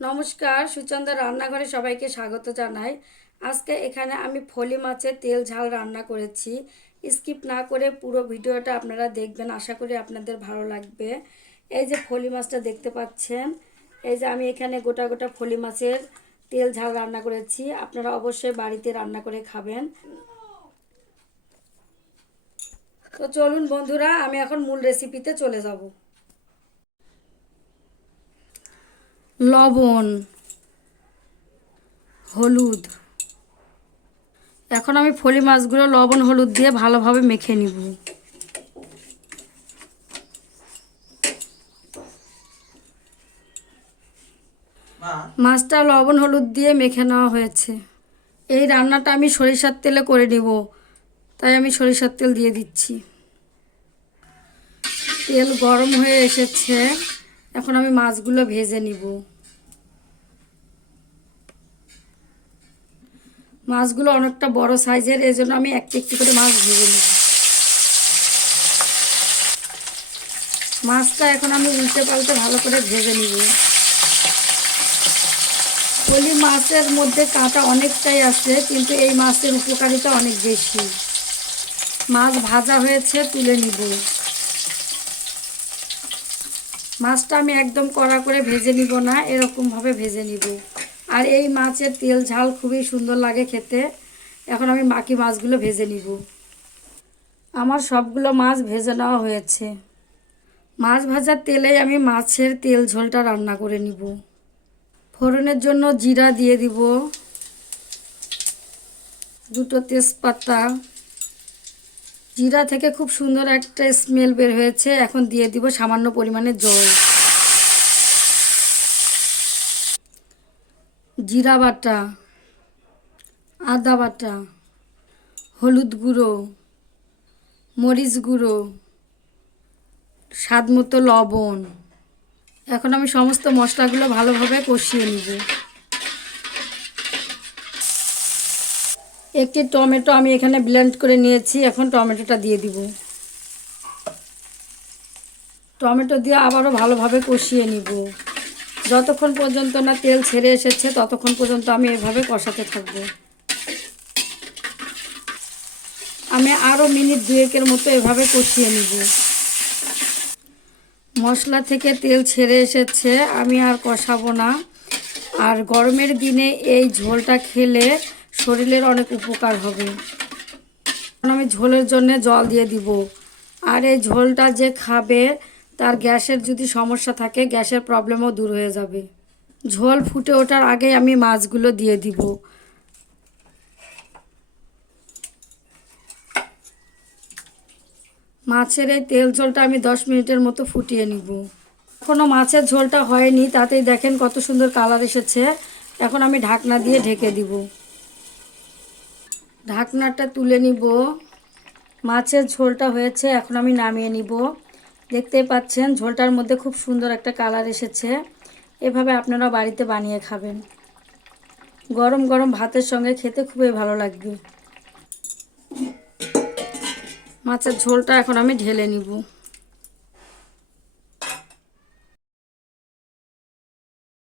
নমস্কার, সুচন্দা রান্নাঘরে সবাইকে স্বাগত জানাই। আজকে এখানে আমি ফলি মাছের তেল ঝাল রান্না করেছি। স্কিপ না করে পুরো ভিডিওটা আপনারা দেখবেন, আশা করি আপনাদের ভালো লাগবে। এই যে ফলি মাছটা দেখতে পাচ্ছেন, এই যে আমি এখানে গোটা গোটা ফলি মাছের তেল ঝাল রান্না করেছি। আপনারা অবশ্যই বাড়িতে রান্না করে খাবেন। তো চলুন বন্ধুরা, আমি এখন মূল রেসিপিতে চলে যাব। লবণ, হলুদ। এখন আমি ফলি মাছগুলো লবণ হলুদ দিয়ে ভালোভাবে মেখে নিব। মাছটা লবণ হলুদ দিয়ে মেখে নেওয়া হয়েছে। এই রান্নাটা আমি সরিষার তেলে করে নিব, তাই আমি সরিষার তেল দিয়ে দিচ্ছি। তেল গরম হয়ে এসেছে, এখন আমি মাছগুলো ভেজে নিব। মাছগুলো অনেকটা বড় সাইজের, এই জন্য আমি একটু একটু করে মাছ ভেজে নিব। মাছটা এখন আমি উল্টে পাল্টে ভালো করে ভেজে নিব। ফলি মাছের মধ্যে কাঁটা অনেকটাই আছে, কিন্তু এই মাছের উপকারিতা অনেক বেশি। মাছ ভাজা হয়েছে, তুলে নিব। মাছটা আমি একদম কড়া করে ভেজে নিব না, এরকমভাবে ভেজে নিব। আর এই মাছের তেল ঝাল খুবই সুন্দর লাগে খেতে। এখন আমি বাকি মাছগুলো ভেজে নিব। আমার সবগুলো মাছ ভেজে নেওয়া হয়েছে। মাছ ভাজার তেলেই আমি মাছের তেল ঝোলটা রান্না করে নিব। ফোড়নের জন্য জিরা দিয়ে দিব, দুটো তেজপাতা। জিরা থেকে খুব সুন্দর একটা স্মেল বের হয়েছে। এখন দিয়ে দিব সামান্য পরিমাণে জল। জিরা বাটা, আদা বাটা, হলুদ গুঁড়ো, মরিচ গুঁড়ো, স্বাদ মতো লবণ। এখন আমি সমস্ত মশলাগুলো ভালোভাবে কষিয়ে নিব। একটি টমেটো আমি এখানে ব্লেন্ড করে নিয়েছি, এখন টমেটোটা দিয়ে দিব। টমেটো দিয়ে আবারও ভালোভাবে কষিয়ে নিব। যতক্ষণ পর্যন্ত না তেল ছেড়ে এসেছে ততক্ষণ পর্যন্ত আমি এভাবে কষাতে থাকব। আমি আরও মিনিট দুয়েকের মতো এভাবে কষিয়ে নিব। মশলা থেকে তেল ছেড়ে এসেছে, আমি আর কষাবো না। আর গরমের দিনে এই ঝোলটা খেলে শরীরের অনেক উপকার হবে। আমি ঝোলের জন্য জল দিয়ে দিব। আর এই ঝোলটা যে খাবে তার গ্যাসের যদি সমস্যা থাকে, গ্যাসের প্রবলেমও দূর হয়ে যাবে। ঝোল ফুটে ওঠার আগে আমি মাছগুলো দিয়ে দিব। মাছের এই তেল ঝোলটা আমি 10 মিনিটের মতো ফুটিয়ে নিব। এখনও মাছের ঝোলটা হয়নি, তাতেই দেখেন কত সুন্দর কালার এসেছে। এখন আমি ঢাকনা দিয়ে ঢেকে দিব। ঢাকনাটা তুলে নিব। মাছের ঝোলটা হয়েছে, এখন আমি নামিয়ে নিব। দেখতেই পাচ্ছেন ঝোলটার মধ্যে খুব সুন্দর একটা কালার এসেছে। এভাবে আপনারা বাড়িতে বানিয়ে খাবেন। গরম গরম ভাতের সঙ্গে খেতে খুবই ভালো লাগবে। মাছের ঝোলটা এখন আমি ঢেলে নিব।